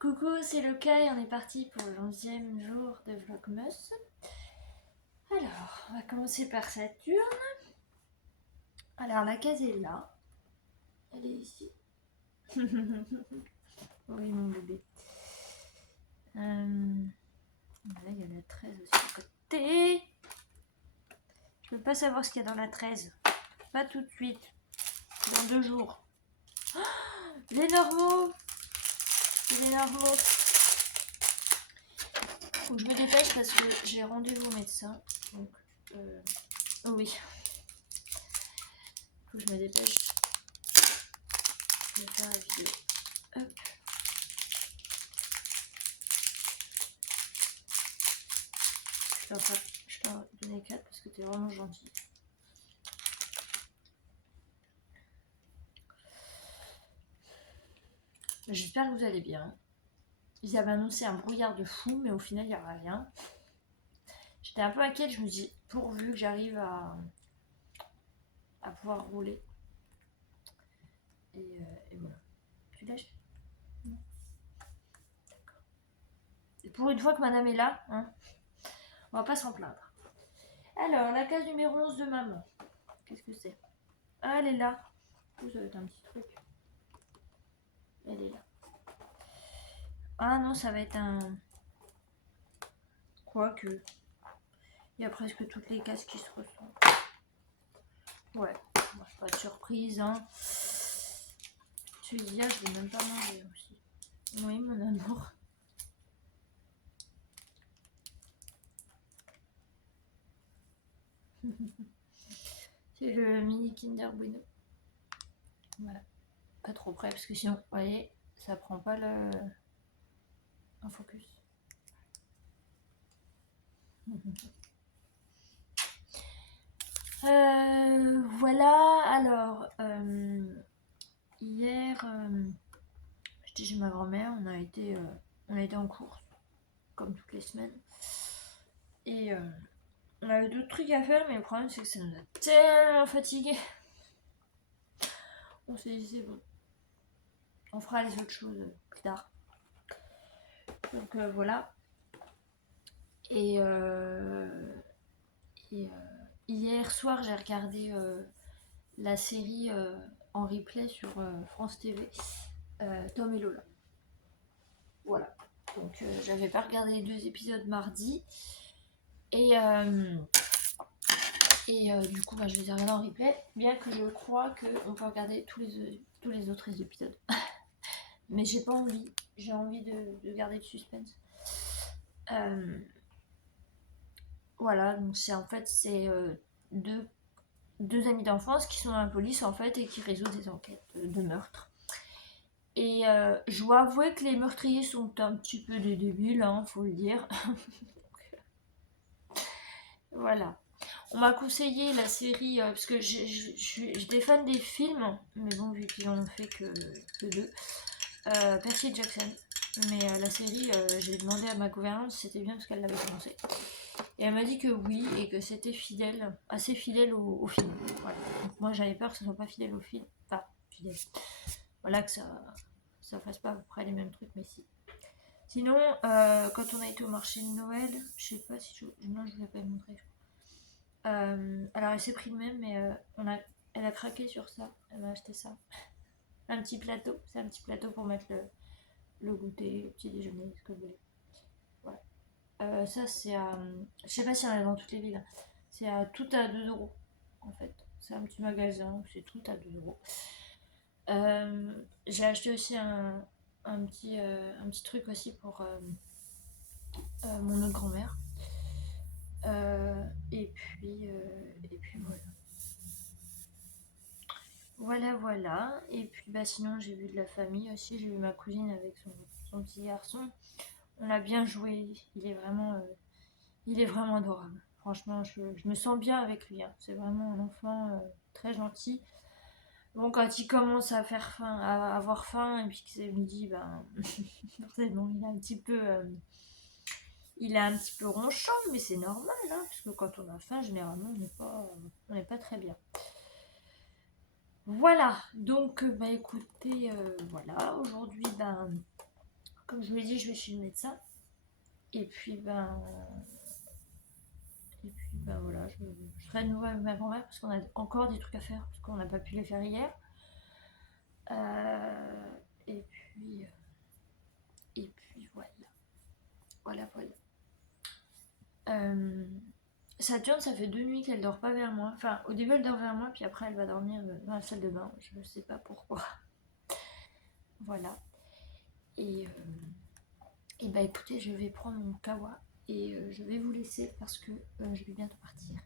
Coucou, c'est Loka et on est parti pour le 11e jour de Vlogmas. Alors, on va commencer par Saturne. Alors, la case est là. Elle est ici. Oui, mon bébé. Là, il y a la 13 aussi à côté. Je peux pas savoir ce qu'il y a dans la 13. Pas tout de suite. Dans 2 jours. Oh, les normaux. Les normaux. Faut que je me dépêche parce que j'ai rendez-vous au médecin. Donc, oui. Faut que je me dépêche. Je vais faire la vidéo. Hop. Je t'en donner 4 parce que t'es vraiment gentil. J'espère que vous allez bien. Ils avaient annoncé un brouillard de fou, mais au final, il n'y aura rien. J'étais un peu inquiète, je me dis, pourvu que j'arrive à pouvoir rouler. Et voilà. Tu lâches? D'accord. Et pour une fois que madame est là, hein, on va pas s'en plaindre. Alors, la case numéro 11 de maman. Qu'est-ce que c'est? Ah, elle est là. Ça va être un petit truc. Elle est là. Ah non, ça va être un... Quoique. Il y a presque toutes les cases qui se ressemblent. Ouais, pas de surprise, hein. Tu dis, je vais même pas manger aussi. Oui, mon amour. C'est le mini Kinder Bueno. Voilà. Pas trop près, parce que sinon, vous voyez, ça prend pas un focus. Voilà, alors, hier, j'étais chez ma grand-mère, on a été en course, comme toutes les semaines. Et on avait d'autres trucs à faire, mais le problème c'est que ça nous a tellement fatigués. On s'est dit c'est bon, on fera les autres choses plus tard. Donc voilà. Et hier soir j'ai regardé la série en replay sur France TV, Tom et Lola. Voilà. Donc j'avais pas regardé les 2 épisodes mardi. Et du coup, je les ai regardés en replay, bien que je crois qu'on peut regarder tous les autres épisodes. Mais j'ai pas envie. J'ai envie de garder le suspense. Voilà, donc c'est deux amis d'enfance qui sont dans la police en fait et qui résolvent des enquêtes de meurtre. Et je dois avouer que les meurtriers sont un petit peu des débiles, hein, faut le dire. Voilà. On m'a conseillé la série, parce que j'étais fan des films, mais bon, vu qu'ils en ont fait que 2, Percy Jackson. Mais la série, j'ai demandé à ma gouvernante si c'était bien parce qu'elle l'avait commencé. Et elle m'a dit que oui, et que c'était fidèle, assez fidèle au film. Voilà. Donc moi j'avais peur que ce soit pas fidèle au film. Enfin, fidèle. Voilà, que ça fasse pas à peu près les mêmes trucs, mais si. Sinon, quand on a été au marché de Noël, je sais pas si non, je vous l'ai pas montré. Alors elle s'est pris le même, mais elle a craqué sur ça. Elle m'a acheté ça. Un petit plateau. C'est un petit plateau pour mettre le goûter, le petit déjeuner, ce que vous voulez. Voilà. Ça c'est à... Je sais pas si on est dans toutes les villes. C'est tout à 2 euros en fait. C'est un petit magasin, c'est tout à 2 euros. J'ai acheté aussi un petit truc aussi pour mon autre grand-mère. Et puis voilà. Voilà. Et puis sinon j'ai vu de la famille aussi. J'ai vu ma cousine avec son petit garçon. On a bien joué. Il est vraiment adorable. Franchement, je me sens bien avec lui. Hein. C'est vraiment un enfant très gentil. Bon, quand il commence à avoir faim, et puis que c'est midi, forcément, il est un petit peu ronchon, mais c'est normal, hein, parce que quand on a faim, généralement, on n'est pas très bien. Voilà, donc, écoutez, voilà, aujourd'hui, comme je vous l'ai dit, je vais chez le médecin. Et puis voilà, je serai de nouveau avec ma grand-mère parce qu'on a encore des trucs à faire parce qu'on n'a pas pu les faire hier. Euh, et puis voilà, voilà. Euh, Saturne, ça fait 2 nuits qu'elle dort pas vers moi. Enfin, au début elle dort vers moi, puis après elle va dormir dans la salle de bain. Je sais pas pourquoi. Voilà. Et bah écoutez, je vais prendre mon kawa et je vais vous laisser parce que je vais bientôt partir.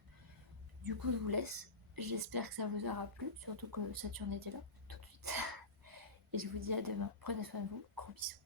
Du coup, je vous laisse. J'espère que ça vous aura plu, surtout que Saturne était là tout de suite. Et je vous dis à demain. Prenez soin de vous. Gros bisous.